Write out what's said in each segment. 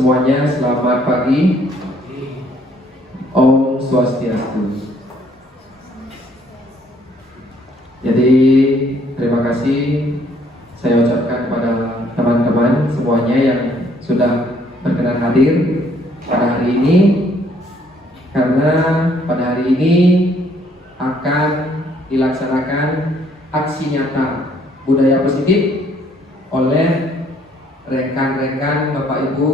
semuanya, selamat pagi. Om Swastiastu. Jadi terima kasih saya ucapkan kepada teman-teman semuanya yang sudah berkenan hadir pada hari ini, karena pada hari ini akan dilaksanakan aksi nyata budaya positif oleh rekan-rekan Bapak Ibu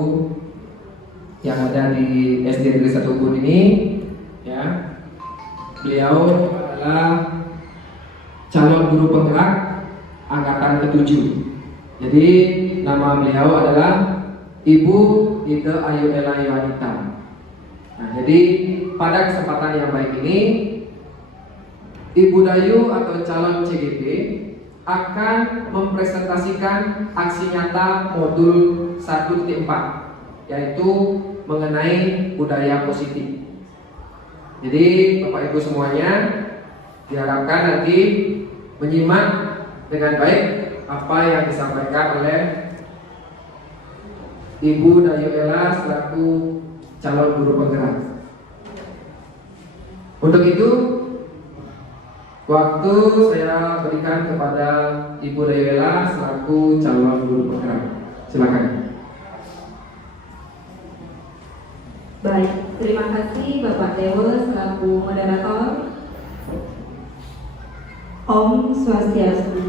yang ada di SD Negeri 1 Ubud ini, ya. Beliau adalah calon guru penggerak angkatan ke-7. Jadi nama beliau adalah Ibu Ide Ayu Ela Yohanita. Nah, jadi pada kesempatan yang baik ini, Ibu Dayu atau calon CGP akan mempresentasikan aksi nyata modul 1.4, yaitu mengenai budaya positif. Jadi Bapak Ibu semuanya diharapkan nanti menyimak dengan baik apa yang disampaikan oleh Ibu Dayu Ela selaku calon guru penggerak. Untuk itu, waktu saya berikan kepada Ibu Dayu Ela selaku calon guru penggerak. Silakan. Baik, terima kasih Bapak Dewa selaku moderator. Om Swastiastu.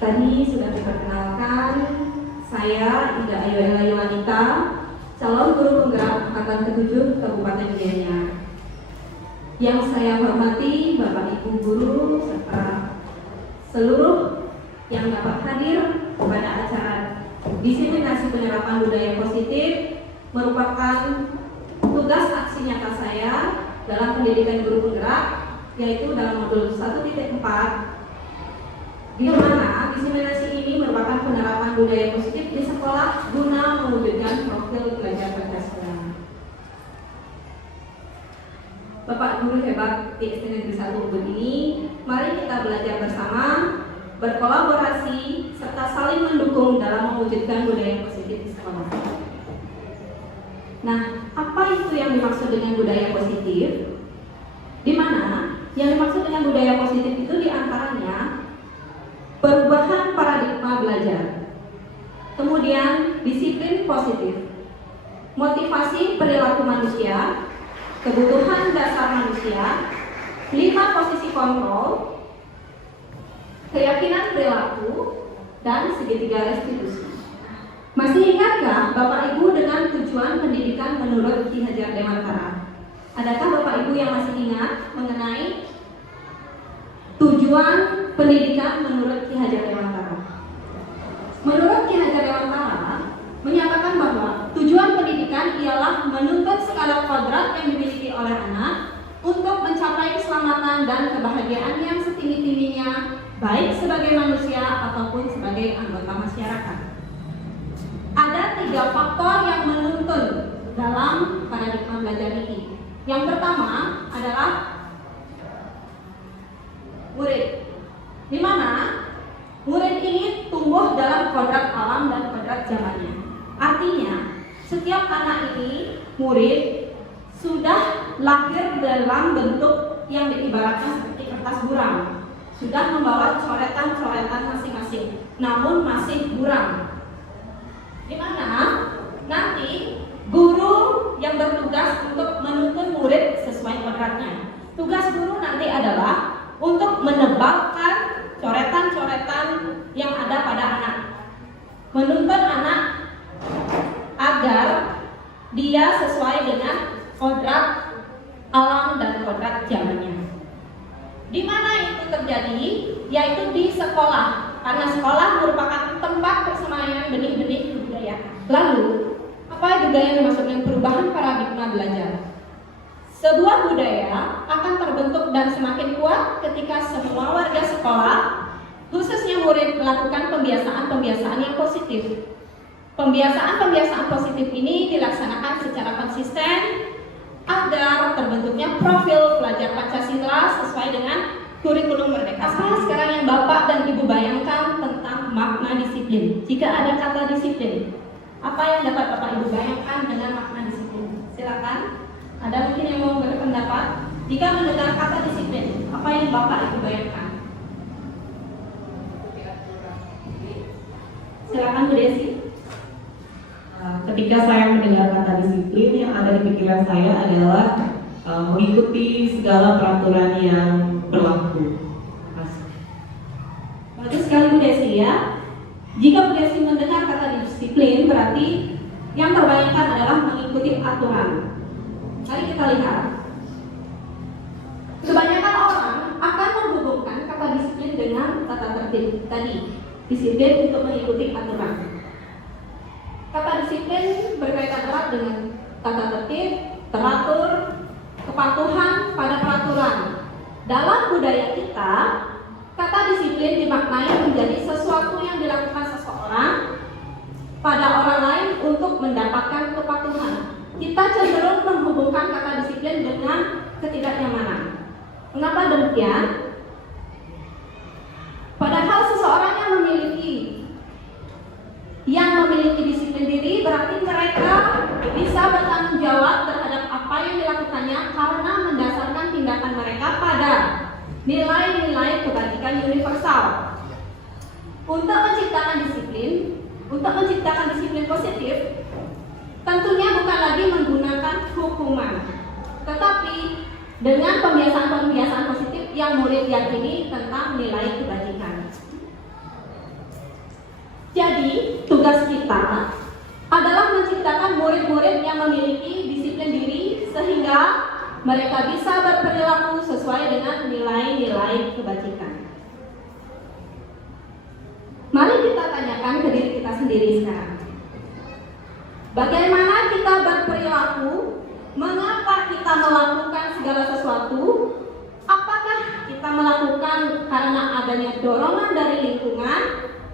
Tadi sudah diperkenalkan, saya Ida Ayu Ela Yohanita, calon guru penggerak angkatan ke-7 Kabupaten Gianyar. Yang saya hormati Bapak Ibu guru serta seluruh yang dapat hadir pada acara Diseminasi Penerapan Budaya Positif merupakan tugas aksi nyata saya dalam pendidikan guru penggerak, yaitu dalam modul 1.4, di mana diseminasi ini merupakan penerapan budaya positif di sekolah guna mewujudkan profil pelajar Pancasila. Bapak guru hebat di SD Negeri 1 Ubud ini, mari kita belajar bersama, berkolaborasi, serta saling mendukung dalam mewujudkan budaya positif di sekolah. Nah, apa itu yang dimaksud dengan budaya positif? Di mana yang dimaksud dengan budaya positif itu diantaranya perubahan paradigma belajar, kemudian disiplin positif, motivasi perilaku manusia, kebutuhan dasar manusia, 5 posisi kontrol, keyakinan perilaku, dan segitiga restitusi. Masih ingatkah Bapak Ibu dengan tujuan pendidikan menurut Ki Hajar Dewantara? Adakah Bapak Ibu yang masih ingat mengenai tujuan pendidikan menurut Ki Hajar Dewantara? Menurut Ki Hajar Dewantara menyatakan bahwa tujuan pendidikan ialah menuntut skala kodrat yang dimiliki oleh anak untuk mencapai keselamatan dan kebahagiaan yang setinggi-tingginya, baik sebagai manusia ataupun sebagai anggota masyarakat. Ada 3 faktor yang menuntun dalam paradigma belajar ini. Yang pertama adalah murid, di mana murid ini tumbuh dalam kodrat alam dan kodrat zamannya. Artinya, setiap anak ini murid sudah lahir dalam bentuk yang diibaratkan seperti kertas buram, sudah membawa coretan-coretan masing-masing, namun masih buram. Di mana nanti guru yang bertugas untuk menuntun murid sesuai kodratnya. Tugas guru nanti adalah untuk menebalkan coretan-coretan yang ada pada anak, menuntun anak agar dia sesuai dengan kodrat alam dan kodrat zamannya. Di mana itu terjadi? Yaitu di sekolah, karena sekolah merupakan tempat persemaian benih-benih budaya. Lalu, apa juga yang dimaksud dengan perubahan paradigma belajar? Sebuah budaya akan terbentuk dan semakin kuat ketika semua warga sekolah, khususnya murid, melakukan pembiasaan-pembiasaan yang positif. Pembiasaan-pembiasaan positif ini dilaksanakan secara konsisten agar terbentuknya profil pelajar Pancasila sesuai dengan kurikulum merdeka. Apa sekarang yang Bapak dan Ibu bayangkan tentang makna disiplin? Jika ada kata disiplin, apa yang dapat Bapak Ibu bayangkan dengan makna disiplin? Silakan. Ada mungkin yang mau berpendapat? Jika mendengar kata disiplin, apa yang Bapak Ibu bayangkan? Silakan Bu Desi. Ketika saya mendengar kata disiplin, yang ada di pikiran saya adalah mengikuti segala peraturan yang berlaku. Bagus sekali Bu Desi ya. Jika Bu Desi mendengar kata disiplin, berarti yang terbayangkan adalah mengikuti aturan. Mari kita lihat. Kebanyakan orang akan menghubungkan kata disiplin dengan tata tertib tadi. Disiplin untuk mengikuti aturan. Kata disiplin berkaitan erat dengan tata tertib, teratur, kepatuhan pada peraturan. Dalam budaya kita, kata disiplin dimaknai menjadi sesuatu yang dilakukan seseorang pada orang lain untuk mendapatkan kepatuhan. Kita cenderung menghubungkan kata disiplin dengan ketidaknyamanan. Mengapa demikian? Padahal seseorang yang memiliki disiplin diri berarti mereka bisa bertanggung jawab terhadap apa yang dilakukannya karena mendasarkan tindakan mereka pada nilai-nilai kebajikan universal. Untuk menciptakan disiplin positif, tentunya bukan lagi menggunakan hukuman, tetapi dengan pembiasaan-pembiasaan positif yang murid yakini tentang nilai kebajikan. Jadi, tugas kita adalah menciptakan murid-murid yang memiliki disiplin diri sehingga mereka bisa berperilaku sesuai dengan nilai-nilai kebajikan. Mari kita tanyakan ke diri kita sendiri sekarang. Bagaimana kita berperilaku? Mengapa kita melakukan segala sesuatu? Apakah kita melakukan karena adanya dorongan dari lingkungan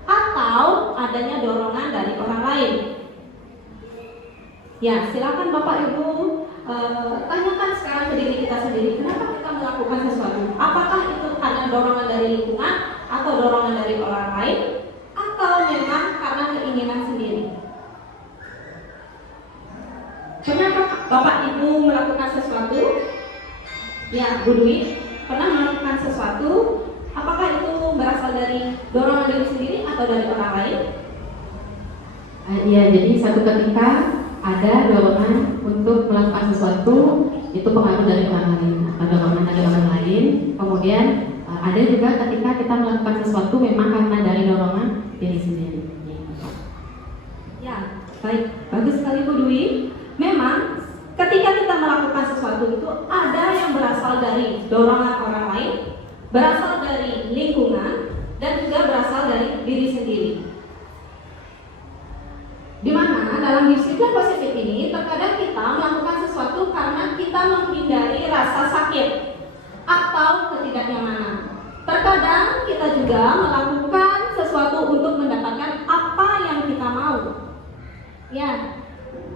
atau adanya dorongan dari orang lain? Ya, silakan Bapak Ibu tanyakan sekarang ke diri kita sendiri, kenapa kita melakukan sesuatu? Apakah itu karena dorongan dari lingkungan atau dorongan dari orang lain, atau memang karena keinginan sendiri? Pernahkah Bapak Ibu melakukan sesuatu? Ya, Bu Dwi, pernah melakukan sesuatu? Apakah itu berasal dari dorongan diri sendiri atau dari orang lain? Iya, jadi satu ketika ada dorongan untuk melakukan sesuatu, itu pengaruh dari orang lain, atau dorongan dari orang lain. Kemudian ada juga ketika kita melakukan sesuatu memang karena dari dorongan diri sendiri. Ya, baik, bagus sekali Bu Dwi. Memang ketika kita melakukan sesuatu itu ada yang berasal dari dorongan orang lain, berasal dari lingkungan, dan juga berasal dari diri sendiri. Di mana dalam disiplin positif ini terkadang kita melakukan sesuatu karena kita menghindari rasa sakit atau ketidaknyamanan. Terkadang kita juga melakukan sesuatu untuk mendapatkan apa yang kita mau. Ya,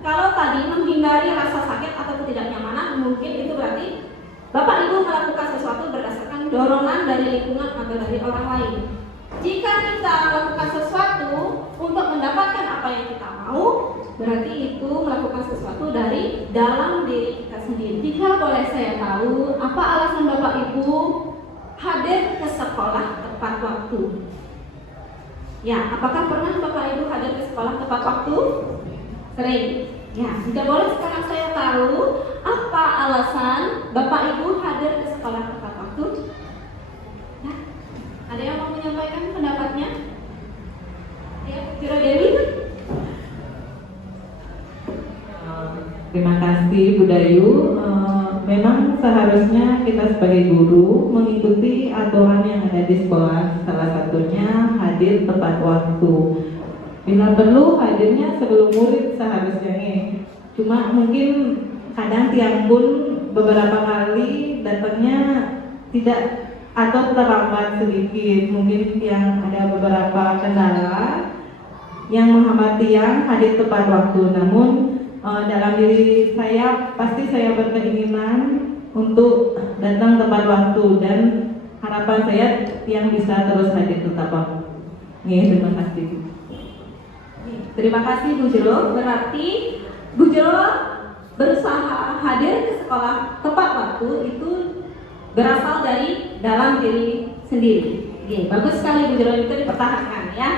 kalau tadi menghindari rasa sakit atau ketidaknyamanan, mungkin itu berarti Bapak Ibu melakukan sesuatu berdasarkan dorongan dari lingkungan atau dari orang lain. Jika kita melakukan sesuatu untuk mendapatkan apa yang kita mau, berarti itu melakukan sesuatu dari dalam diri kita sendiri. Jika boleh saya tahu, apa alasan Bapak Ibu hadir ke sekolah tepat waktu? Ya, apakah pernah Bapak Ibu hadir ke sekolah tepat waktu? Sering. Ya, jika boleh sekarang saya tahu, apa alasan Bapak Ibu hadir ke sekolah tepat waktu? Ya, ada yang mau menyampaikan pendapatnya? Ya, Kira Dewi. Terima kasih Bu Dayu. Memang seharusnya kita sebagai guru mengikuti aturan yang ada di sekolah. Salah satunya hadir tepat waktu. Bila perlu hadirnya sebelum murid seharusnya nih. Cuma mungkin kadang tiang pun beberapa kali datangnya tidak atau terlambat sedikit. Mungkin yang ada beberapa kendala yang menghambat tiang hadir tepat waktu. Namun dalam diri saya pasti saya berkeinginan untuk datang tepat waktu, dan harapan saya yang bisa terus hadir tetap waktu. Terima kasih. Terima kasih Bu Jero. Berarti Bu Jero berusaha hadir ke sekolah tepat waktu itu berasal dari dalam diri sendiri. Oke, bagus sekali Bu Jero, itu dipertahankan ya.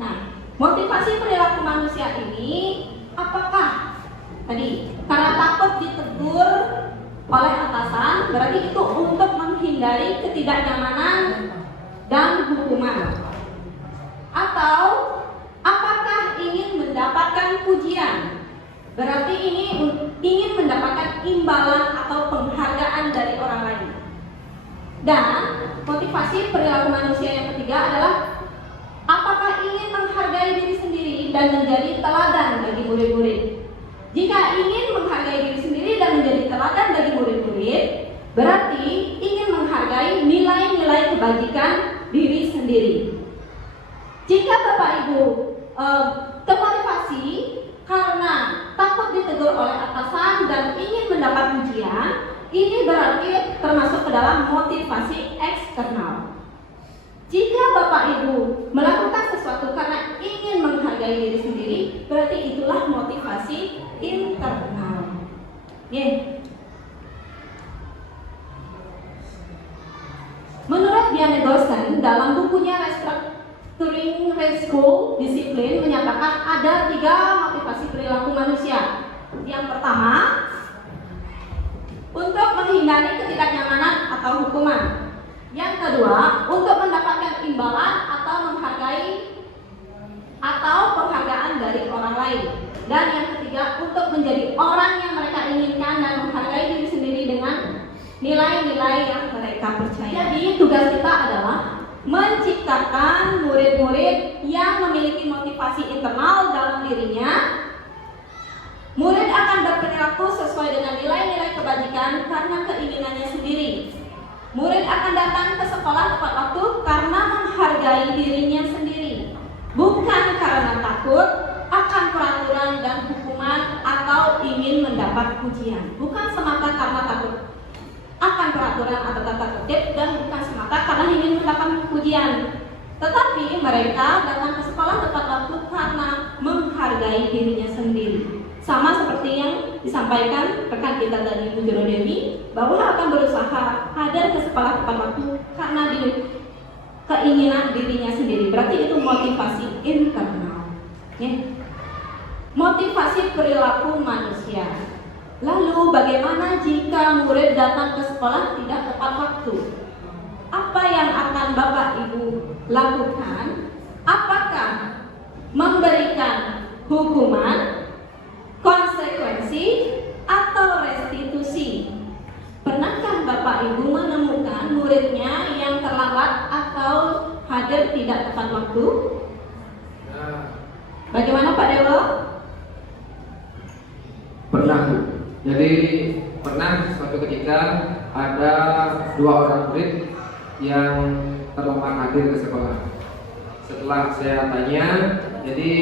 Nah, motivasi perilaku manusia ini apakah? Tadi karena takut ditegur oleh atasan, berarti itu untuk menghindari ketidaknyamanan dan hukuman. Atau apakah ingin mendapatkan pujian? Berarti ini ingin mendapatkan imbalan atau penghargaan dari orang lain. Dan motivasi perilaku manusia yang ketiga adalah apakah ingin menghargai diri sendiri dan menjadi teladan bagi murid-murid. Jika ingin menghargai diri sendiri dan menjadi teladan bagi murid-murid, berarti ingin menghargai nilai-nilai kebajikan diri sendiri. Jika Bapak Ibu termotivasi karena takut ditegur oleh atasan dan ingin mendapat pujian, ini berarti termasuk ke dalam motivasi eksternal. Jika Bapak Ibu melakukan sesuatu karena ingin menghargai diri sendiri, berarti itulah motivasi internal. Menurut Diane Dawson dalam bukunya Restructuring Rescue Discipline menyatakan ada 3 motivasi perilaku manusia. Yang pertama, untuk menghindari ketidaknyamanan atau hukuman. Yang kedua, untuk mendapatkan imbalan atau menghargai atau penghargaan dari orang lain. Dan yang ketiga, untuk menjadi orang yang mereka inginkan dan menghargai diri sendiri dengan nilai-nilai yang mereka percaya. Jadi tugas kita adalah menciptakan murid-murid yang memiliki motivasi internal dalam dirinya. Murid akan berperilaku sesuai dengan nilai-nilai kebajikan karena keinginannya sendiri. Murid akan datang ke sekolah tepat waktu karena menghargai dirinya sendiri, bukan karena takut akan peraturan dan hukuman atau ingin mendapat pujian. Bukan semata karena takut akan peraturan atau tata tertib, dan bukan semata karena ingin mendapat pujian. Tetapi mereka datang ke sekolah tepat waktu karena menghargai dirinya sendiri. Sama seperti yang disampaikan rekan kita dari Bu Jero Dewi, bahwa akan berusaha hadir ke sekolah tepat waktu karena keinginan dirinya sendiri. Berarti itu motivasi internal. Motivasi perilaku manusia. Lalu bagaimana jika murid datang ke sekolah tidak tepat waktu? Apa yang akan Bapak Ibu lakukan? Apakah memberikan hukuman, konsekuensi, atau restitusi? Pernahkah Bapak Ibu menemukan muridnya yang terlambat atau hadir tidak tepat waktu? Bagaimana Pak Dewo? Pernah. Jadi pernah suatu ketika ada 2 orang murid yang terlambat hadir ke sekolah. Setelah saya tanya, jadi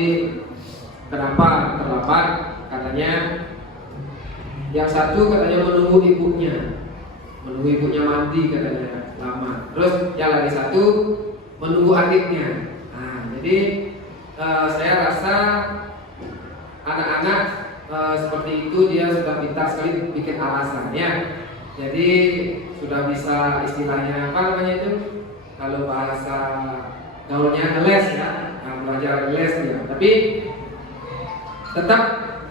kenapa terlambat? Katanya yang satu katanya menunggu ibunya mandi katanya lama. Terus yang lagi satu menunggu adiknya. Nah, jadi saya rasa anak-anak seperti itu dia sudah pintar sekali bikin alasannya. Jadi sudah bisa istilahnya apa namanya itu? Kalau bahasa gaulnya ngeles ya, belajar ngeles ya. Tapi tetap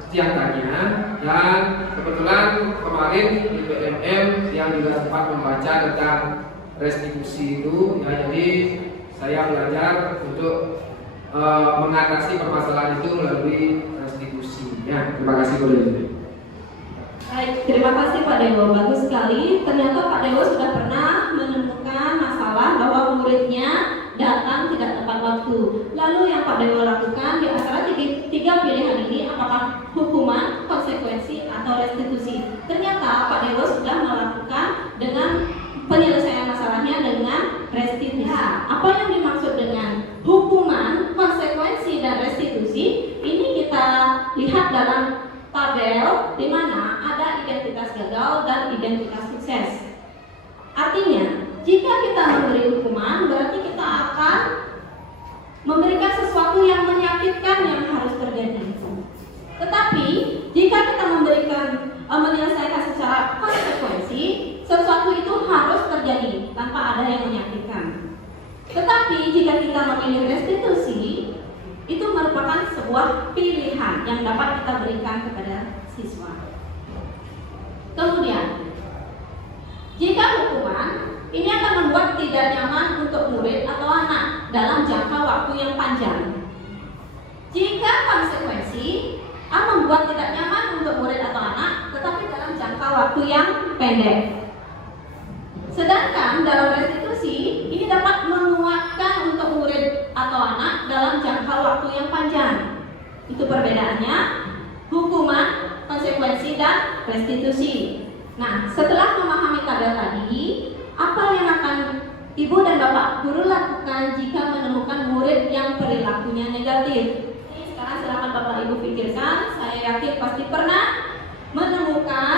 tiap tanya, dan kebetulan kemarin di BMM yang juga sempat membaca tentang restitusi itu ya, jadi saya belajar untuk mengatasi permasalahan itu melalui restitusi ya. Terima kasih Bu Dewi. Baik, terima kasih Pak Dewo, bagus sekali. Ternyata Pak Dewo sudah pernah menemukan masalah bahwa muridnya datang tidak tepat waktu. Lalu yang Pak Dewo lakukan di antara tiga pilihan ini, apakah hukuman, konsekuensi, atau restitusi? Ternyata Pak Dewo sudah melakukan dengan penyelesaian masalahnya dengan restitusi. Apa yang dimaksud dengan hukuman, konsekuensi, dan restitusi? Ini kita lihat dalam tabel di mana ada identitas gagal dan identitas sukses. Artinya memberikan sesuatu yang menyakitkan yang harus terjadi. Tetapi jika kita menyelesaikan secara konsekuensi, sesuatu itu harus terjadi tanpa ada yang menyakitkan. Tetapi jika kita memilih restitusi, itu merupakan sebuah pilihan yang dapat kita berikan kepada siswa. Kemudian, jika hukuman ini akan membuat tidak nyaman untuk murid atau anak dalam jangka waktu yang panjang. Jika konsekuensi membuat tidak nyaman untuk murid atau anak, tetapi dalam jangka waktu yang pendek. Sedangkan dalam restitusi ini dapat menguatkan untuk murid atau anak dalam jangka waktu yang panjang. Itu perbedaannya hukuman, konsekuensi, dan restitusi. Nah, setelah memahami tabel tadi, apa yang akan Ibu dan Bapak guru lakukan jika menemukan murid yang perilakunya negatif? Ini sekarang silakan Bapak Ibu pikirkan. Saya yakin pasti pernah menemukan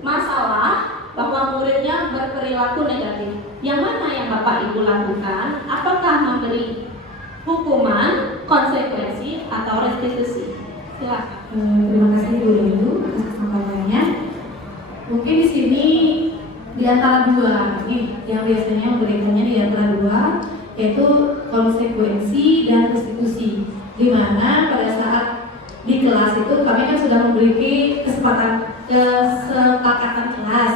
masalah bahwa muridnya berperilaku negatif. Yang mana yang Bapak Ibu lakukan? Apakah memberi hukuman, konsekuensi, atau restitusi? Silakan. Terima kasih Ibu atas sampaiannya. Mungkin di sini di antara dua, yang biasanya memberikannya di antara dua, yaitu konsekuensi dan restitusi. Di mana pada saat di kelas itu kami kan sudah memiliki kesepakatan kelas.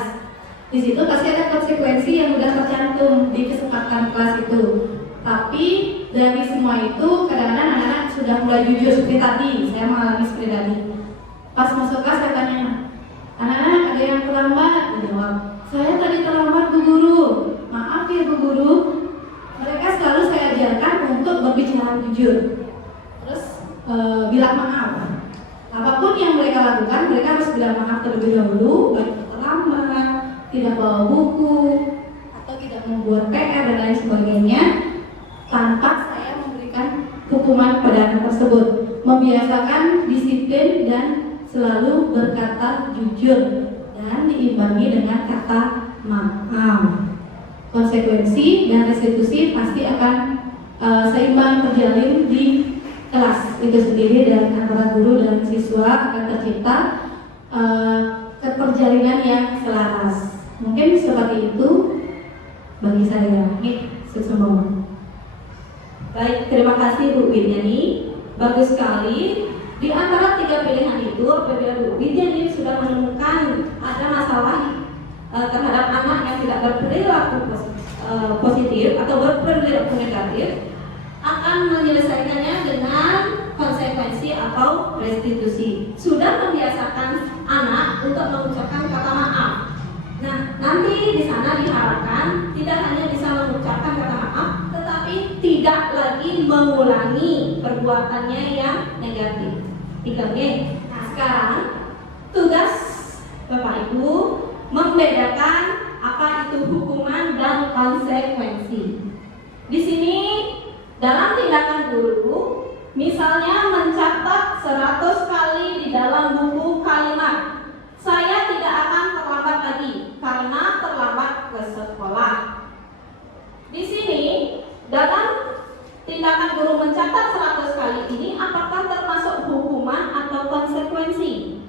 Di situ pasti ada konsekuensi yang sudah tercantum di kesepakatan kelas itu. Tapi dari semua itu kadang-kadang anak-anak sudah mulai jujur seperti tadi. Saya mengalami seperti tadi. Pas masuk kelas saya tanya, anak-anak ada yang terlambat? Dijawab, saya tadi terlambat Bu Guru. Maaf ya Bu Guru. Mereka selalu saya ajarkan untuk berbicara jujur. Terus bilang maaf. Apapun yang mereka lakukan, mereka harus bilang maaf terlebih dahulu. Baik terlambat, tidak bawa buku, atau tidak membuat PR dan lain sebagainya, tanpa saya memberikan hukuman pada anak tersebut. Membiasakan disiplin dan selalu berkata jujur dan diimbangi dengan kata maaf. Konsekuensi dan restitusi pasti akan seimbang terjalin di kelas itu sendiri, dan antara guru dan siswa akan tercipta keterjalinan yang selaras. Mungkin seperti itu bagi saya. Sesungguhnya. Baik, terima kasih Bu Widyani. Bagus sekali. Di antara tiga pilihan itu, apabila Bu Widyani sudah menemukan ada masalah terhadap anak yang tidak berperilaku positif atau berperilaku negatif, akan menyelesaikannya dengan konsekuensi atau restitusi. Sudah membiasakan anak untuk mengucapkan kata maaf. Nah, nanti di sana diharapkan tidak hanya bisa mengucapkan kata maaf, tetapi tidak lagi mengulangi perbuatannya yang negatif. 3G. Nah, sekarang tugas Bapak Ibu membedakan apa itu hukuman dan konsekuensi. Di sini dalam tindakan guru, misalnya mencatat 100 kali di dalam buku kalimat, saya tidak akan terlambat lagi karena terlambat ke sekolah. Di sini dalam tindakan guru mencatat 100 kali ini, apakah termasuk hukuman atau konsekuensi?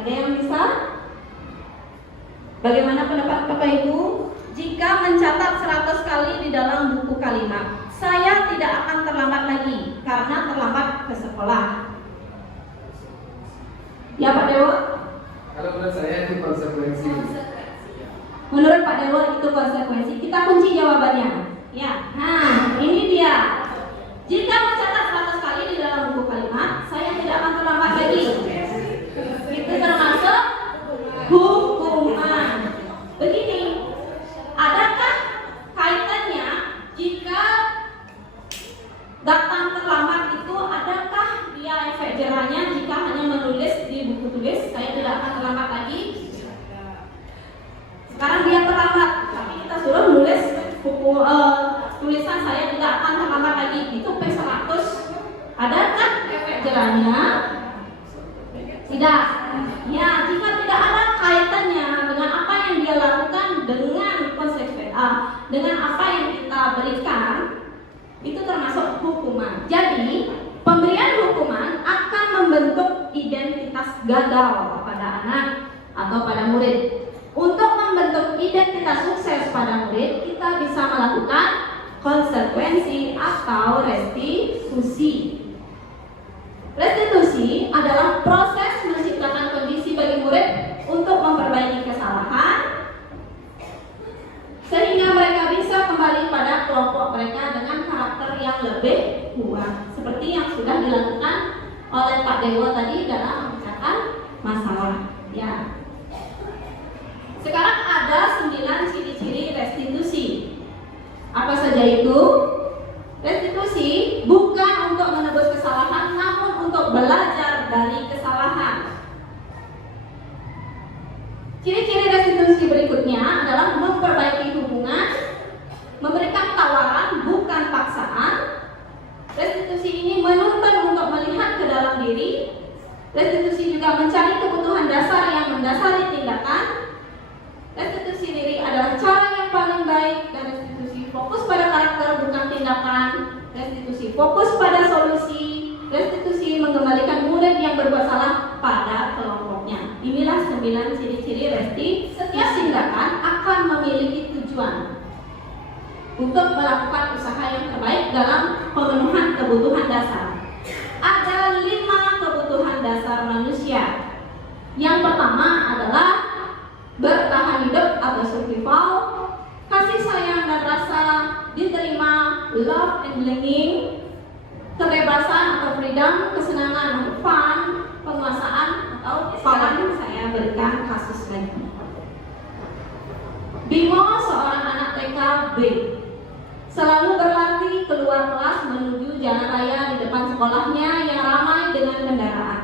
Ada yang bisa? Bagaimana pendapat Bapak Ibu? Jika mencatat 100 kali di dalam buku kalimat, saya tidak akan terlambat lagi karena terlambat ke sekolah. Ya Pak Dewo? Kalau menurut saya itu konsekuensi. Menurut Pak Dewo itu konsekuensi. Kita kunci jawabannya. Ya, nah ini dia. Jika mencatat 100 kali di dalam buku kalimat, saya tidak akan terlambat lagi. Itu termasuk hukuman. Begini, adakah kaitannya jika datang terlambat itu, adakah dia efek jerahnya jika hanya menulis di buku tulis saya tidak akan terlambat lagi? Sekarang dia terlambat, tapi kita suruh nulis buku tulisan saya tidak akan terlambat lagi, itu P100. Adakah efek jerahnya? Tidak. Ya, jika tidak ada kaitannya dengan apa yang dia lakukan dengan konsekuensi, dengan apa yang kita berikan, itu termasuk hukuman. Jadi, pemberian hukuman akan membentuk identitas gagal pada anak atau pada murid. Untuk membentuk identitas sukses pada murid, kita bisa melakukan konsekuensi atau restitusi. Restitusi adalah proses menciptakan kondisi bagi murid untuk memperbaiki kesalahan sehingga mereka bisa kembali pada kelompok mereka dengan karakter yang lebih kuat, seperti yang sudah dilakukan oleh Pak Dewo tadi dalam memecahkan masalah. Ya. Sekarang ada 9 ciri-ciri restitusi. Apa saja itu? Restitusi bukan untuk menebus kesalahan, namun untuk belajar dari kesalahan. Ciri-ciri restitusi berikutnya adalah memperbaiki hubungan, memberikan tawaran bukan paksaan. Restitusi ini menuntun untuk melihat ke dalam diri. Restitusi juga mencari kebutuhan dasar yang mendasari tindakan. Restitusi diri adalah cara yang paling baik, dan restitusi fokus pada karakter bukan tindakan. Restitusi fokus pada solusi. Restitusi mengembalikan murid yang berbuat salah pada kelompoknya. Inilah 9 ciri-ciri restitusi. Setiap tindakan akan memiliki tujuan untuk melakukan usaha yang terbaik dalam pemenuhan kebutuhan dasar. Ada 5 kebutuhan dasar manusia. Yang pertama adalah bertahan hidup atau survival, kasih sayang dan rasa diterima, love and belonging, kebebasan atau freedom, kesenangan, fun, penguasaan atau power. Saya berikan kasus lagi. Bimo, seorang anak TK B, selalu berlatih keluar kelas menuju jalan raya di depan sekolahnya yang ramai dengan kendaraan.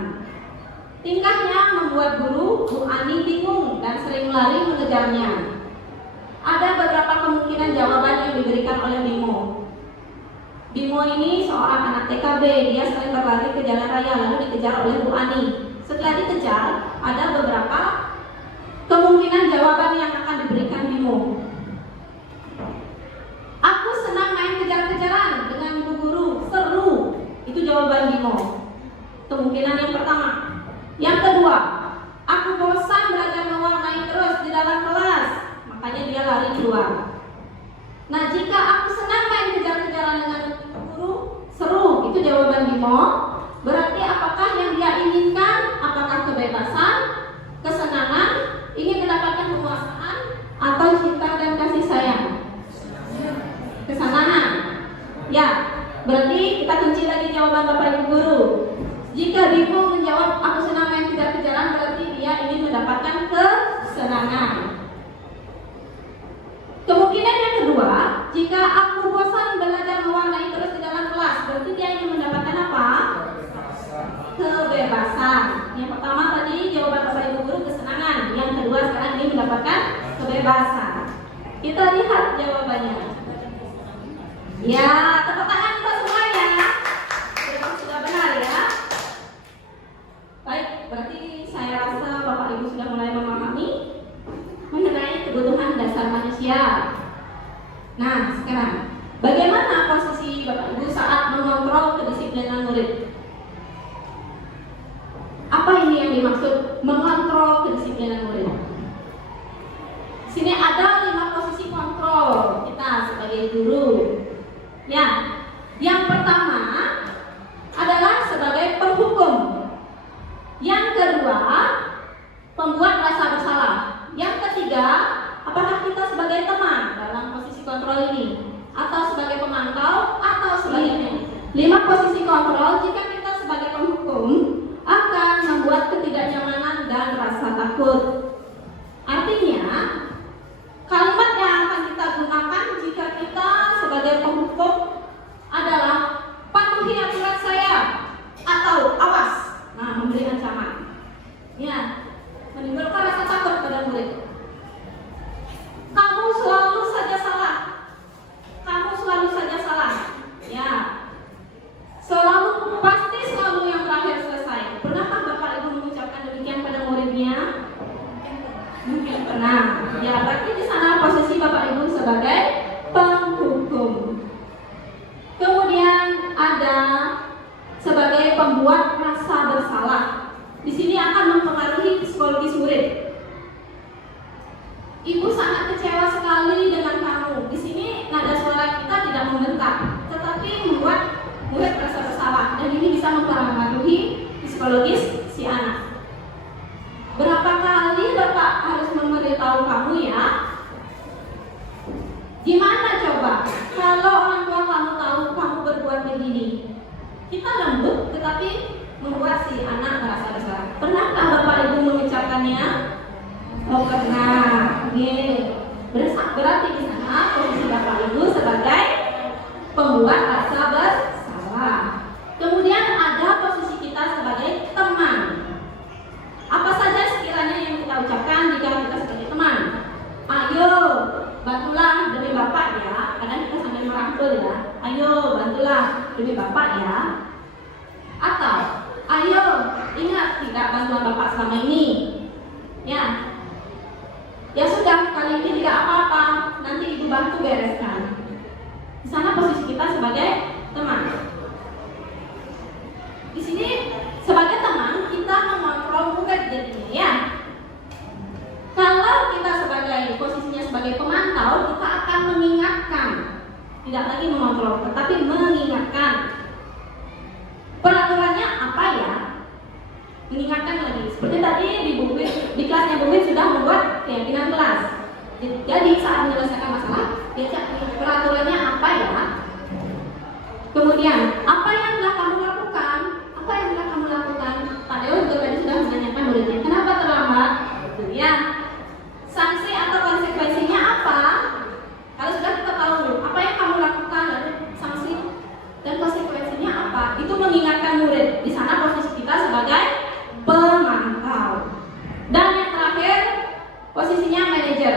Tingkahnya membuat guru Bu Ani bingung dan sering lari mengejarnya. Ada beberapa kemungkinan jawaban yang diberikan oleh Bimo. Bimo ini seorang anak TKB, dia sering berlari ke jalan raya lalu dikejar oleh Bu Ani. Setelah dikejar, ada beberapa kemungkinan jawaban yang akan diberikan Bimo. Aku senang main kejar-kejaran dengan ibu guru, seru. Itu jawaban Bimo. Kemungkinan yang pertama. Yang kedua, aku bosan belajar mewarnai terus di dalam kelas, makanya dia lari keluar. Nah, jika aku senang main kejar-kejaran dengan guru, seru. Itu jawaban Bimo. Berarti apakah yang dia inginkan? Apakah kebebasan, kesenangan, ingin mendapatkan penguasaan, atau cinta dan kasih sayang? Kesenangan. Ya, berarti kita kunci lagi jawaban Bapak Ibu guru. Jika Bimo menjawab aku senang main kejar-kejaran, berarti dia ingin mendapatkan kesenangan. Kemungkinan yang kedua, jika aku bosan belajar mewarnai terus di dalam kelas, berarti dia ingin mendapatkan apa? Kebebasan. Yang pertama tadi jawaban Bapak Ibu guru kesenangan. Yang kedua sekarang ingin mendapatkan kebebasan. Kita lihat jawabannya. Ya, tepuk tangan untuk semuanya. Sudah benar ya. Baik, berarti saya rasa Bapak Ibu sudah mulai memahami mengenai kebutuhan dasar manusia. Nah, sekarang bagaimana posisi Bapak Ibu saat mengontrol kedisiplinan murid? Apa ini yang dimaksud mengontrol kedisiplinan murid? Sini ada 5 posisi kontrol kita sebagai guru. Ya, yang pertama adalah sebagai penghukum. Yang kedua, pembuat rasa bersalah. Yang ketiga, apakah kita sebagai teman dalam posisi kontrol ini, atau sebagai pemantau, atau sebagai 5 posisi kontrol. Jika kita sebagai penghukum akan membuat ketidaknyamanan dan rasa takut. Artinya, kalimat yang akan kita gunakan jika kita sebagai penghukum adalah patuhi aturan saya atau awas. Nah, memberi ancaman. Ya, menimbulkan rasa takut pada murid. Kamu selalu saja salah. Kamu selalu saja salah. Ya. Selalu pasti pembuat rasa bersalah. Di sini akan mempengaruhi psikologis murid. Ibu sangat kecewa sekali dengan kamu. Di sini nada suara kita tidak membentak, tetapi membuat murid merasa bersalah, dan ini bisa mempengaruhi psikologis si anak. Berapa kali Bapak harus memberitahu kamu ya? Gimana coba kalau orang tua kamu tahu kamu berbuat begini? Kita lembut, tetapi membuat si anak merasa bersalah. Pernahkah Bapak Ibu mengucapkannya? Oh pernah. Berarti di sana posisi Bapak Ibu sebagai pembuat rasa bersalah. Kemudian ada posisi kita sebagai teman. Apa saja sekiranya yang kita ucapkan jika kita sebagai teman? Ayo, bantulah demi Bapak ya. Kadang kita sambil merangkul ya. Ayo, bantulah demi Bapak ya. Atau, ayo, ingat tidak bantuan Bapak selama ini. Ya. Ya sudah, kali ini tidak apa-apa. Nanti Ibu bantu bereskan. Di sana posisi kita sebagai teman. Di sini sebagai teman kita mengontrol murid jadinya ya. Kalau kita sebagai posisinya sebagai pemantau, kita akan mengingatkan, tidak lagi mengontrol, tetapi mengingatkan. Peraturannya apa ya? Mengingatkan lagi. Seperti tadi di kelasnya Bu Wit sudah membuat keyakinan kelas. Jadi saat menyelesaikan masalah, diajak peraturannya apa ya? Kemudian apa yang telah kamu lakukan? Apa yang telah kamu lakukan? Pak Dewo juga tadi sudah menanyakan muridnya, kenapa terlambat? Kemudian sanksi atau konsekuensinya apa? Kalau sudah kita tahu apa yang kamu lakukan, lalu sanksi dan konsekuensinya apa? Itu mengingatkan murid. Di sana posisi kita sebagai pemantau. Dan yang terakhir posisinya manajer,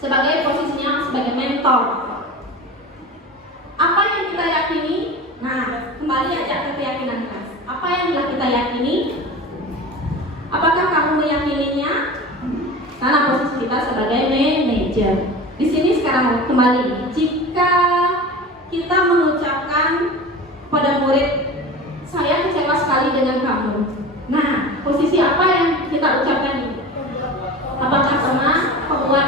sebagai posisinya sebagai mentor. Apa yang kita yakini? Nah, kembali aja ke keyakinan kelas. Apa yang telah kita yakini? Apakah kamu meyakininya? Karena posisi kita sebagai manajer. Di sini sekarang kembali, jika kita mengucapkan pada murid, saya kecewa sekali dengan kamu. Nah, posisi apa yang kita ucapkan ini? Apakah pernah membuat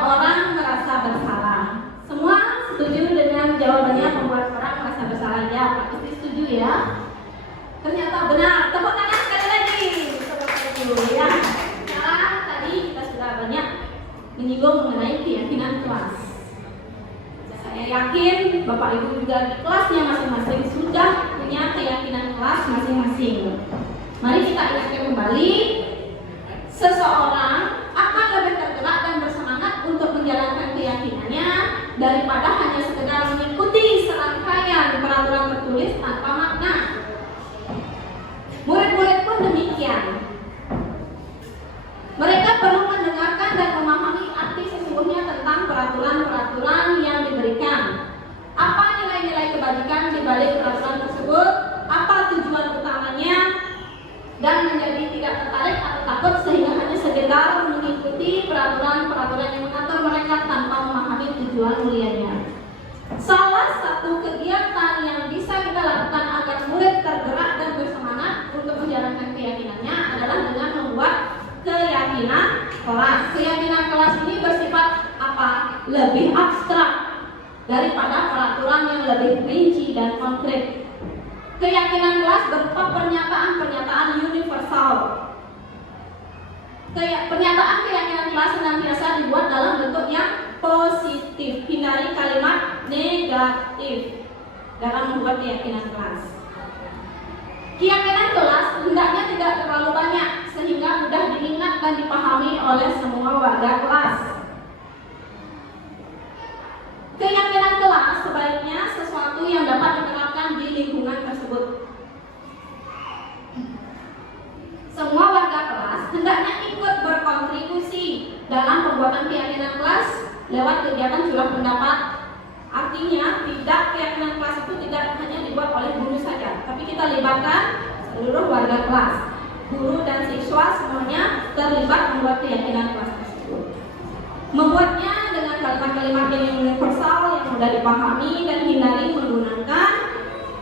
orang merasa bersalah? Semua setuju dengan jawabannya membuat orang merasa bersalah ya? Pasti setuju ya? Ternyata benar. Tepuk tangan sekali lagi. Ya. Nah, tadi kita sudah banyak menyinggung mengenai keyakinan kelas. Saya yakin Bapak Ibu juga di kelasnya masing-masing sudah punya keyakinan kelas masing-masing. Mari kita ingatkan kembali, seseorang akan lebih tergerak dan bersemangat untuk menjalankan keyakinannya daripada hanya sekedar mengikuti serangkaian peraturan tertulis tanpa makna. Murid-murid pun demikian. Mereka perlu mendengarkan dan memahami arti sesungguhnya tentang peraturan-peraturan yang diberikan. Apa nilai-nilai kebajikan di balik peraturan tersebut? Apa tujuan utamanya? Dan menjadi tidak tertarik atau takut sehingga hanya sekedar mengikuti peraturan-peraturan yang mengatur mereka tanpa memahami tujuan mulianya. Salah satu kegiatan yang bisa kita lakukan agar murid tergerak dan bersemangat untuk menjalankan keyakinannya adalah dengan membuat keyakinan kelas. Keyakinan kelas ini bersifat apa? Lebih abstrak daripada peraturan yang lebih rinci dan konkret. Keyakinan kelas berupa pernyataan-pernyataan universal. Pernyataan keyakinan kelas senantiasa dibuat dalam bentuk yang positif. Hindari kalimat negatif dalam membuat keyakinan kelas. Keyakinan kelas hendaknya tidak terlalu banyak sehingga mudah diingat dan dipahami oleh semua warga kelas. Keyakinan kelas sebaiknya sesuatu yang dapat diterapkan di lingkungan tersebut. Semua warga kelas hendaknya ikut berkontribusi dalam pembuatan keyakinan kelas lewat kegiatan curah pendapat. Artinya keyakinan kelas itu tidak hanya dibuat oleh guru saja, tapi kita libatkan seluruh warga kelas. Guru dan siswa semuanya terlibat membuat keyakinan kelas tersebut. Membuatnya dengan kalimat-kalimat yang universal yang mudah dipahami dan hindari menggunakan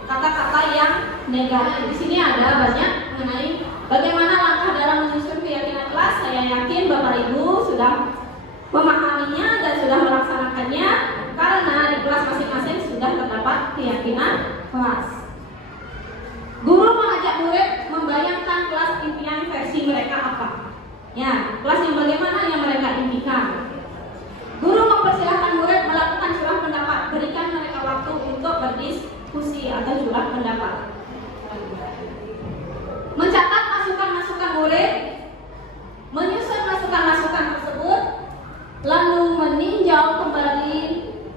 kata-kata yang negatif. Di sini ada banyak mengenai bagaimana langkah dalam menyusun keyakinan kelas. Saya yakin Bapak Ibu sudah memahaminya dan sudah melaksanakannya karena di kelas masing-masing sudah terdapat keyakinan kelas. Guru mengajak murid membayangkan kelas impian versi mereka apa? Ya, kelas yang bagaimana yang mereka impikan. Guru mempersilahkan murid melakukan curah pendapat, berikan mereka waktu untuk berdiskusi atau curah pendapat. Mencatat masukan-masukan murid, menyusun masukan-masukan tersebut, lalu meninjau kembali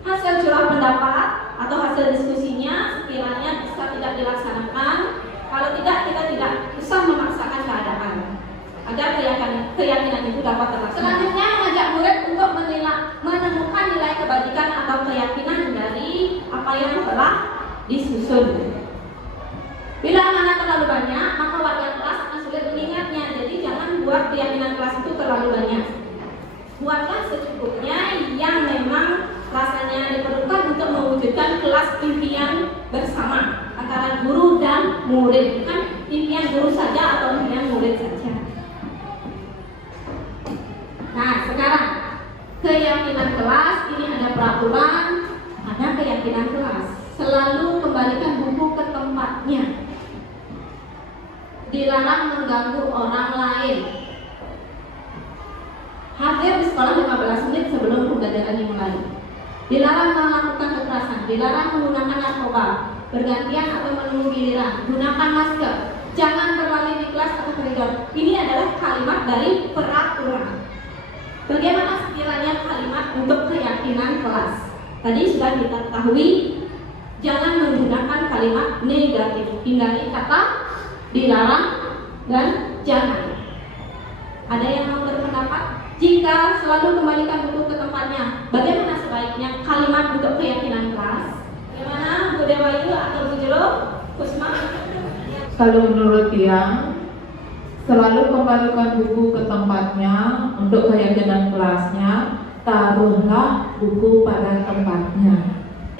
hasil curah pendapat atau hasil diskusinya sekiranya bisa tidak dilaksanakan. Kalau tidak, kita tidak usah memaksakan keadaan agar keyakinan itu dapat terlaksana. Selanjutnya mengajak murid untuk menemukan nilai kebajikan atau keyakinan dari apa yang telah disusun. Bila mana terlalu banyak, maka warga kelas akan sulit mengingatnya. Jadi jangan buat keyakinan kelas itu terlalu banyak. Buatlah secukupnya yang memang rasanya diperlukan untuk mewujudkan kelas impian bersama antara guru dan murid. Bukan impian guru saja atau impian murid saja. Nah, sekarang keyakinan kelas ini ada peraturan, ada keyakinan kelas. Selalu kembalikan buku ke tempatnya. Dilarang mengganggu orang lain. Hadir di sekolah 15 menit sebelum pembelajaran dimulai. Dilarang melakukan kekerasan, dilarang menggunakan narkoba, bergantian atau menunggu giliran, gunakan masker, jangan berlari di kelas atau koridor. Ini adalah kalimat dari peraturan. Bagaimana sekiranya kalimat untuk keyakinan kelas? Tadi sudah kita ketahui, jangan menggunakan kalimat negatif. Hindari kata dilarang dan jangan. Ada yang mau berpendapat? Jika selalu kembalikan buku ke tempatnya, bagaimana sebaiknya kalimat untuk keyakinan kelas? Bagaimana Bu Dewayu atau Bu Jero? Kusma? Kalau menurut dia, selalu kembalikan buku ke tempatnya. Untuk keyakinan kelasnya, taruhlah buku pada tempatnya.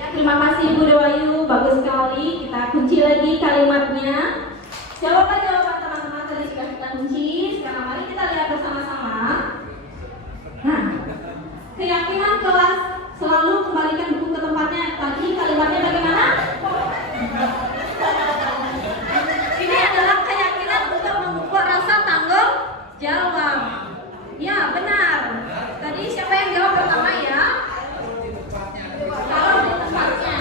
Ya, terima kasih Bu Dewayu, bagus sekali. Kita kunci lagi kalimatnya. Jawaban-jawaban teman-teman tadi sudah kita kunci. Sekarang mari kita lihat bersama-sama. Nah, keyakinan kelas selalu kembalikan buku ke tempatnya. Tadi kalimatnya bagaimana? Ini adalah keyakinan untuk mengukur rasa tanggung jawab. Ya, benar. Tadi siapa yang jawab pertama ya? Taruh di tempatnya.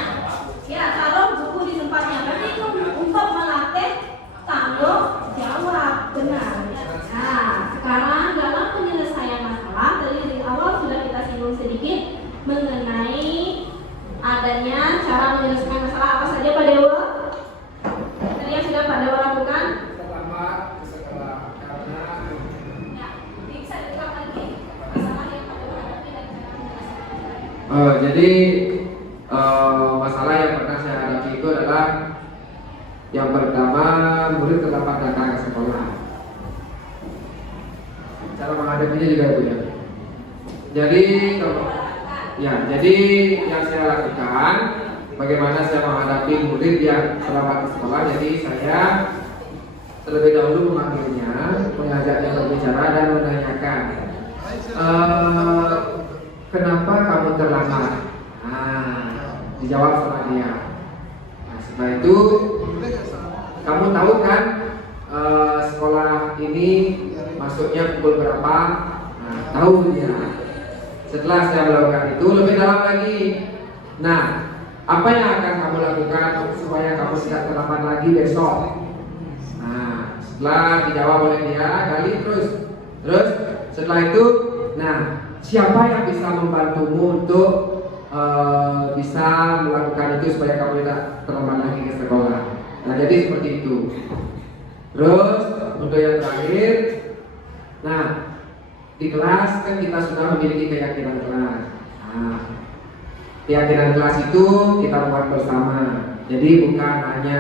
Ya, taruh buku di tempatnya. Berarti itu untuk melatih tanggung jawab. Benar. Nah, sekarang dalam penyelesaian masalah, tadi di awal sudah kita singgung sedikit mengenai adanya cara menyelesaikan masalah apa saja Pak Dewa? Tadi yang sudah Pak Dewa lakukan? Pertama, setelah karena Ya, bisa diulang lagi masalah yang Pak Dewa hadapi dan cara menyelesaikan. jadi masalah yang pernah saya hadapi itu adalah yang pertama, murid terlambat datang ke sekolah. Cara menghadapinya juga itu ya. Jadi jadi yang saya lakukan, bagaimana saya menghadapi murid yang terlambat ke sekolah. Jadi saya terlebih dahulu memanggilnya, mengajaknya berbicara dan menanyakan, kenapa kamu terlambat? Dijawab sama dia. Nah, setelah itu, kamu tahu kan sekolah ini masuknya pukul berapa? Nah, tahu dia. Setelah saya melakukan itu, lebih dalam lagi. Nah, apa yang akan kamu lakukan supaya kamu tidak terlambat lagi besok? Nah, setelah dijawab oleh dia, gali terus. Setelah itu, nah, siapa yang bisa membantumu untuk bisa melakukan itu supaya kamu tidak terlambat lagi ke sekolah? Nah, jadi seperti itu. Terus untuk yang terakhir, nah, di kelas kan kita sudah memiliki keyakinan kelas. Nah, keyakinan kelas itu kita buat bersama. Jadi bukan hanya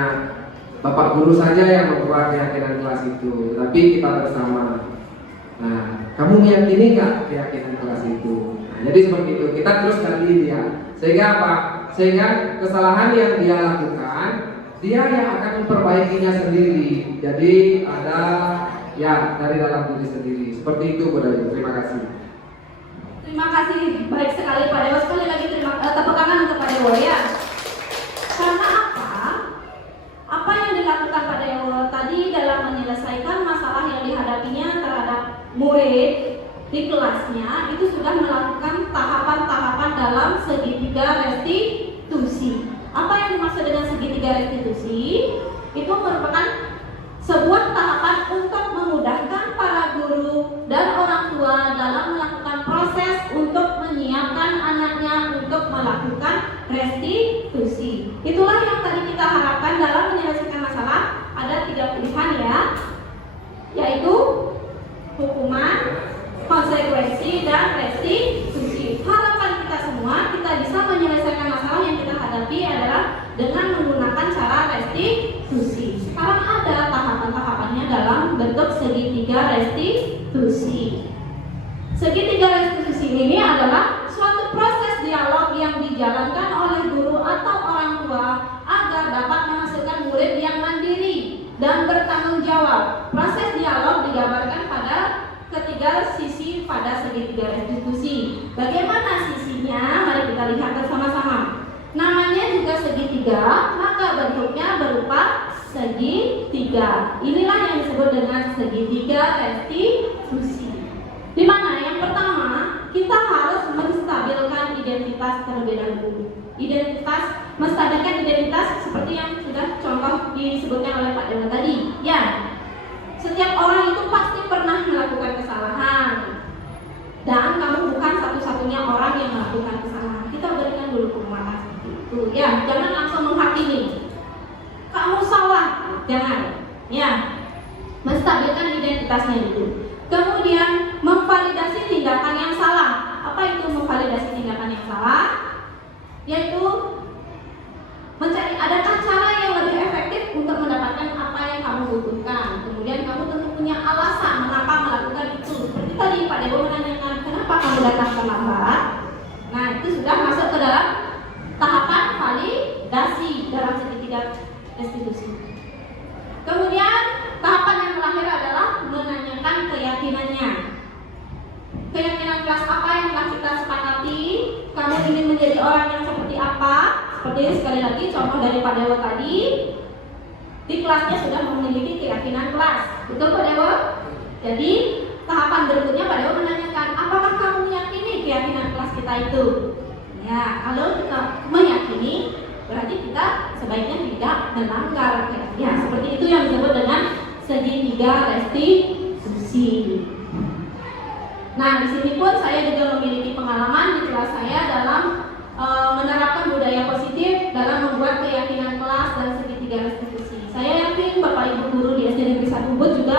Bapak guru saja yang membuat keyakinan kelas itu, tapi kita bersama. Nah, kamu meyakini nggak keyakinan kelas itu? Nah, jadi seperti itu. Kita terus gali dia. Sehingga apa? Sehingga kesalahan yang dia lakukan dia yang akan memperbaikinya sendiri. Jadi ada ya dari dalam diri sendiri. Seperti itu, Bu Dayu. Terima kasih. Terima kasih, baik sekali Pak Dewo. Sekali lagi tepuk tangan untuk Pak Dewo ya. Karena apa? Apa yang dilakukan Pak Dewo tadi dalam menyelesaikan masalah yang dihadapinya terhadap murid di kelasnya itu sudah melakukan tahapan-tahapan dalam segitiga restitusi. Apa yang dimaksud dengan segitiga restitusi? Itu merupakan sebuah tahapan untuk memudahkan para guru dan orang tua dalam melakukan proses untuk menyiapkan anaknya untuk melakukan restitusi. Itulah yang tadi kita harapkan dalam menyelesaikan masalah. Ada 3 pilihan ya, yaitu hukuman, konsekuensi, dan restitusi. Harapan kita semua kita bisa menyelesaikan masalah yang kita hadapi adalah dengan menggunakan cara restitusi. Sekarang ada tahapan-tahapannya dalam bentuk segitiga restitusi. Segitiga restitusi ini adalah suatu proses dialog yang dijalankan oleh guru atau orang tua agar dapat menghasilkan murid yang mandiri dan bertanggung jawab. Proses dialog digambarkan pada ketiga sisi pada segitiga restitusi. Bagaimana sisinya? Mari kita lihat bersama-sama. Namanya juga segitiga, maka bentuknya berupa segitiga. Inilah yang disebut dengan segitiga restitusi. Di mana yang pertama kita harus menstabilkan identitas terlebih dahulu. Menstabilkan identitas seperti yang sudah contoh disebutkan oleh Pak Dewa tadi. Ya, setiap orang itu pasti pernah melakukan kesalahan. Dan kamu bukan satu-satunya orang yang melakukan kesalahan. Kita berikan dulu penguatan seperti itu. Ya, jangan langsung menghakimi. Kamu salah, jangan. Ya, menstabilkan identitasnya dulu. Kemudian memvalidasi tindakan yang salah. Apa itu memvalidasi tindakan yang salah? Yaitu mencari adakah cara yang lebih efektif untuk mendapatkan apa yang kamu butuhkan. Kemudian kamu tentu punya alasan mengapa melakukan itu. Seperti tadi Pak Dewo menanyakan kenapa kamu datang terlambat. Nah, itu sudah masuk ke dalam tahapan validasi dalam segitiga restitusi. Kemudian tahapan yang terakhir adalah menanyakan keyakinannya. Keyakinan kelas apa yang telah kita sepakati? Kamu ingin menjadi orang yang seperti apa? Seperti sekali lagi contoh dari Pak Dewo tadi, di kelasnya sudah memiliki keyakinan kelas. Betul Pak Dewo? Jadi tahapan berikutnya Pak Dewo menanyakan, apakah kamu meyakini keyakinan kelas kita itu? Ya, kalau kita meyakini, berarti kita sebaiknya tidak melanggar. Ya, seperti itu yang disebut dengan segitiga restitusi. Nah, di sini pun saya juga memiliki pengalaman di kelas saya dalam menerapkan budaya positif dalam membuat keyakinan kelas dan segitiga restitusi. Saya yakin Bapak Ibu guru di SD Negeri 1 Ubud juga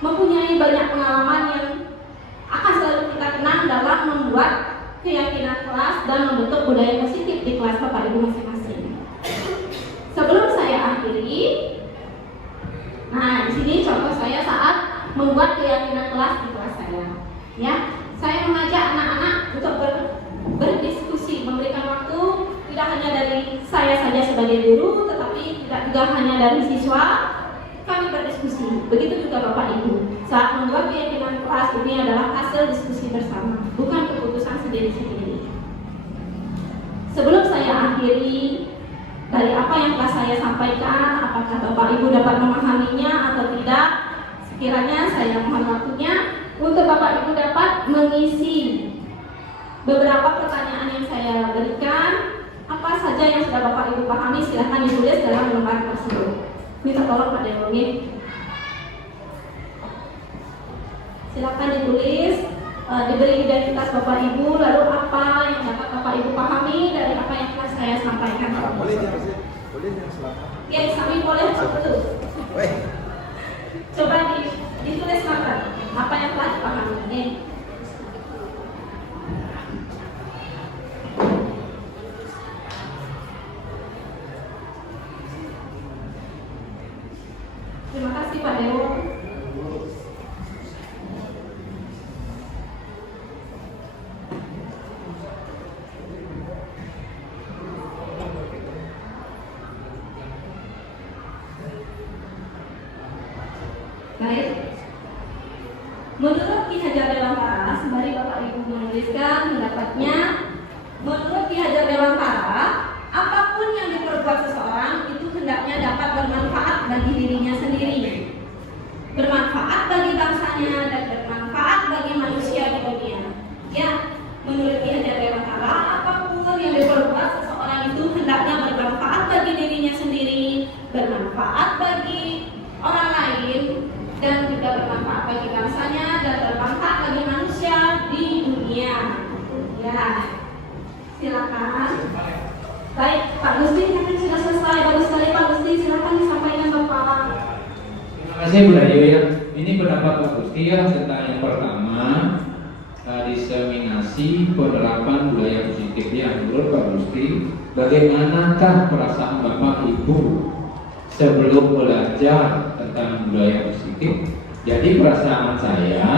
mempunyai banyak pengalaman yang akan selalu kita kenang dalam membuat keyakinan kelas dan membentuk budaya positif di kelas Bapak Ibu masing-masing. Sebelum saya akhiri, nah di sini contoh saya saat membuat keyakinan kelas di kelas saya. Ya, saya mengajak anak-anak untuk berdiskusi, memberikan waktu tidak hanya dari saya saja sebagai guru, tetapi tidak juga hanya dari siswa. Kami berdiskusi. Begitu juga Bapak Ibu. Saat membuat keyakinan kelas ini adalah hasil diskusi bersama, bukan keputusan sendiri-sendiri. Sebelum saya akhiri, dari apa yang telah saya sampaikan, apakah Bapak Ibu dapat memahaminya atau tidak? Sekiranya saya mohon waktunya untuk Bapak Ibu dapat mengisi beberapa pertanyaan yang saya berikan. Apa saja yang sudah Bapak Ibu pahami, silahkan ditulis dalam lembar tersebut. Minta tolong Pak Dewo. Silakan ditulis, diberi identitas Bapak Ibu, lalu apa yang dapat Bapak Ibu pahami dari apa yang telah saya sampaikan. Boleh jangan selama. Ya, kami boleh betul. Coba ditulis silakan apa yang telah dipahami. Terima kasih Pak Dewo. Baik. Menurut Ki Hajar Dewantara, sembari Bapak Ibu menuliskan pendapatnya, menurut Ki Hajar Dewantara, apapun yang diperbuat seseorang itu hendaknya dapat bermanfaat bagi dirinya sendiri, bermanfaat bagi bangsanya dan bermanfaat bagi manusia di dunia. Ya, menurut Ki Hajar Dewantara, apapun yang diperbuat seseorang itu hendaknya bermanfaat bagi dirinya sendiri, bermanfaat bagi orang lain, dan juga bermanfaat bagi bangsanya dan bermanfaat bagi manusia di dunia. Ya, silakan. Baik, Pak Gusti, mungkin sudah selesai. Bagus sekali Pak Gusti, silakan disampaikan Bapak. Terima kasih Bu Dayu ya. Ini pendapat Pak Gusti ya tentang yang pertama, diseminasi penerapan budaya positif ya. Menurut Pak Gusti, bagaimanakah perasaan Bapak Ibu sebelum belajar tentang budaya positif? Jadi perasaan saya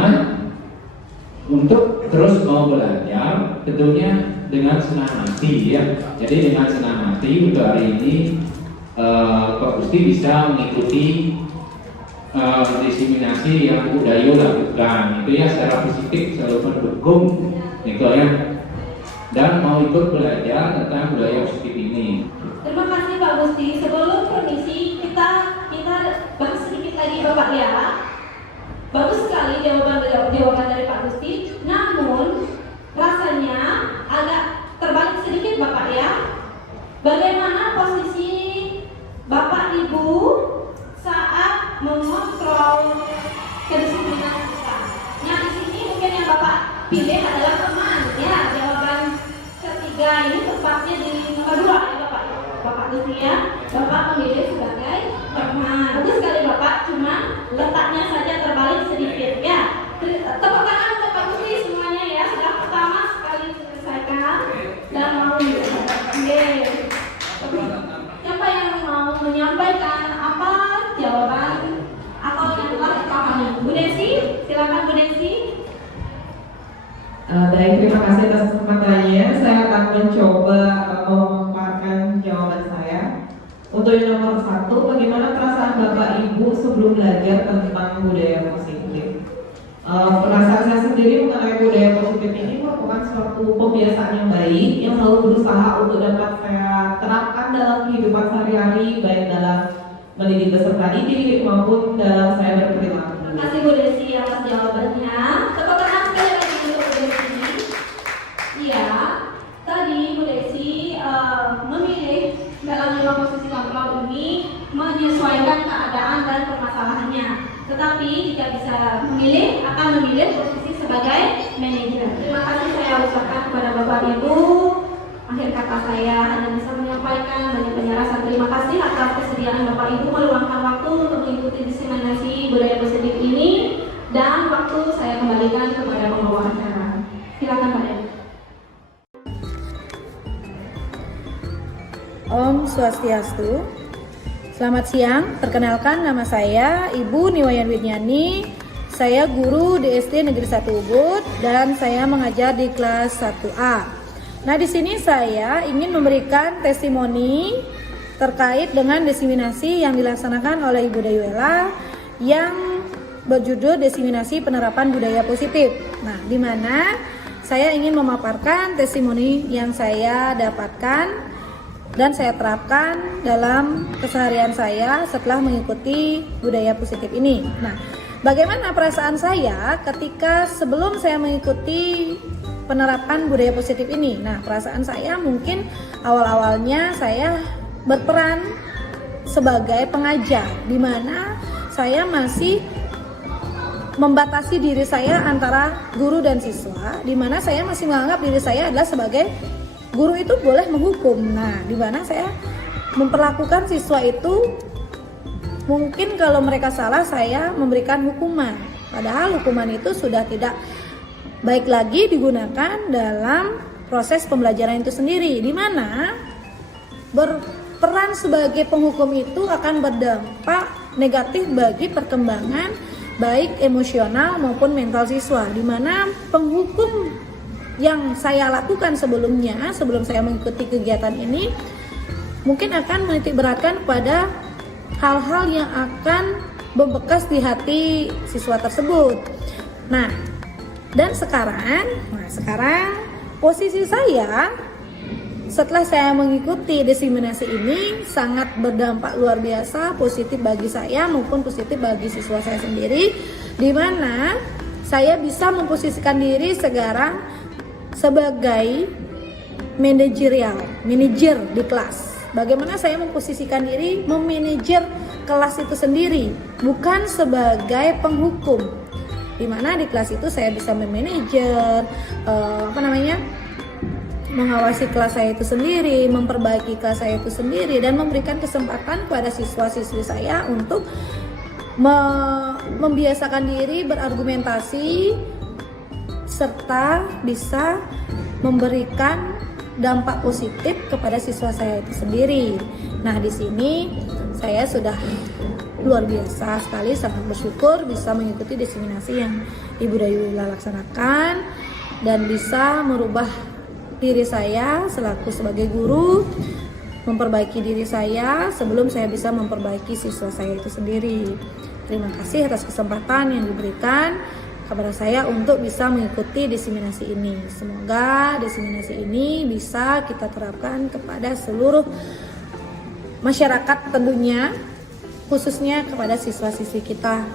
untuk terus mau belajar tentunya dengan senang hati ya. Jadi dengan senang hati untuk hari ini Pak Gusti bisa mengikuti diseminasi yang Bu Dayu lakukan itu ya, secara positif selalu mendukung gitu ya, dan mau ikut belajar tentang budaya positif ini. Terima kasih Pak Gusti. Sebelum permisi kita bahas sedikit lagi Bapak ya. Bagus sekali jawaban dari Pak Gusti. Namun rasanya agak terbalik sedikit Bapak ya. Bagaimana posisi Bapak Ibu saat mengontrol kedisiplinan kita? Nah di sini mungkin yang Bapak pilih adalah teman ya. Jawaban ketiga ini tepatnya di nomor 2 ya Bapak Gusti ya. Bapak memilih sebagai teman. Bagus sekali Bapak, cuma letaknya saja terbalik sedikit ya. Tepuk tangan untuk Pak Gusti semuanya ya, sudah pertama sekali menyelesaikan dan mau siapa yang mau menyampaikan apa jawaban atau yang telah dipahami? Bu Desi, silakan Bu Desi. Baik, terima kasih atas kesempatannya. Saya akan mencoba memaparkan jawaban saya. Untuk yang nomor 1, bagaimana perasaan Bapak Ibu sebelum belajar tentang budaya positif? Perasaan saya sendiri mengenai budaya positif ini merupakan suatu kebiasaan yang baik yang selalu berusaha untuk dapat saya terapkan dalam kehidupan sehari-hari, baik dalam mendidik peserta didik maupun dalam saya berperilaku. Terima kasih Bu Desi atas jawabannya. Tepuk tangan sekali lagi untuk Bu Desi. Iya, tadi Bu Desi memilih dalam 5 posisi kontrol ini menyesuaikan keadaan dan permasalahannya. Tetapi jika bisa memilih, akan memilih posisi sebagai manajer. Terima kasih saya ucapkan kepada Bapak Ibu. Akhir kata saya hanya bisa menyampaikan banyak penjelasan. Terima kasih atas kesediaan Bapak Ibu meluangkan waktu untuk mengikuti diseminasi budaya positif ini, dan waktu saya kembalikan kepada pembawa acara. Silakan Pak Dewi. Om Swastiastu. Selamat siang, perkenalkan nama saya Ibu Niwayan Widnyani. Saya guru di SD Negeri 1 Ubud dan saya mengajar di kelas 1A. Nah, di sini saya ingin memberikan testimoni terkait dengan diseminasi yang dilaksanakan oleh Ibu Dayuela yang berjudul Diseminasi Penerapan Budaya Positif. Nah, di mana saya ingin memaparkan testimoni yang saya dapatkan dan saya terapkan dalam keseharian saya setelah mengikuti budaya positif ini. Nah, bagaimana perasaan saya ketika sebelum saya mengikuti penerapan budaya positif ini? Nah, perasaan saya mungkin awal-awalnya saya berperan sebagai pengajar, di mana saya masih membatasi diri saya antara guru dan siswa, di mana saya masih menganggap diri saya adalah sebagai guru itu boleh menghukum. Nah, di mana saya memperlakukan siswa itu mungkin kalau mereka salah saya memberikan hukuman. Padahal hukuman itu sudah tidak baik lagi digunakan dalam proses pembelajaran itu sendiri, di mana berperan sebagai penghukum itu akan berdampak negatif bagi perkembangan baik emosional maupun mental siswa, di mana penghukum yang saya lakukan sebelumnya, sebelum saya mengikuti kegiatan ini, mungkin akan menitik beratkan pada hal-hal yang akan membekas di hati siswa tersebut. Nah, dan sekarang posisi saya setelah saya mengikuti diseminasi ini sangat berdampak luar biasa, positif bagi saya maupun positif bagi siswa saya sendiri, di mana saya bisa memposisikan diri sekarang sebagai manajer di kelas. Bagaimana saya memposisikan diri memanajer kelas itu sendiri, bukan sebagai penghukum. Di mana di kelas itu saya bisa memanajer, mengawasi kelas saya itu sendiri, memperbaiki kelas saya itu sendiri, dan memberikan kesempatan kepada siswa-siswi saya untuk membiasakan diri berargumentasi serta bisa memberikan dampak positif kepada siswa saya itu sendiri. Nah, di sini saya sudah luar biasa sekali, sangat bersyukur bisa mengikuti diseminasi yang Ibu Dayula laksanakan dan bisa merubah diri saya selaku sebagai guru, memperbaiki diri saya sebelum saya bisa memperbaiki siswa saya itu sendiri. Terima kasih atas kesempatan yang diberikan kepada saya untuk bisa mengikuti diseminasi ini. Semoga diseminasi ini bisa kita terapkan kepada seluruh masyarakat tentunya, khususnya kepada siswa-siswi kita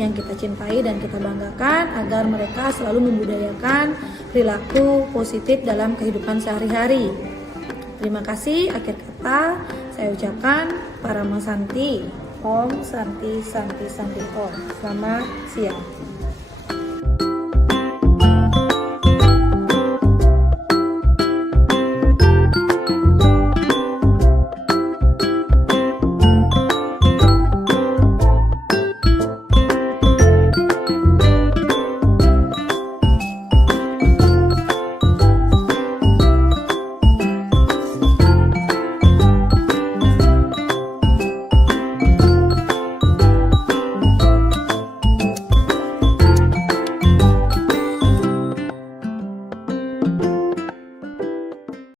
yang kita cintai dan kita banggakan, agar mereka selalu membudayakan perilaku positif dalam kehidupan sehari-hari. Terima kasih. Akhir kata saya ucapkan Parama Santi. Om Santi Santi Santi Om. Selamat siang.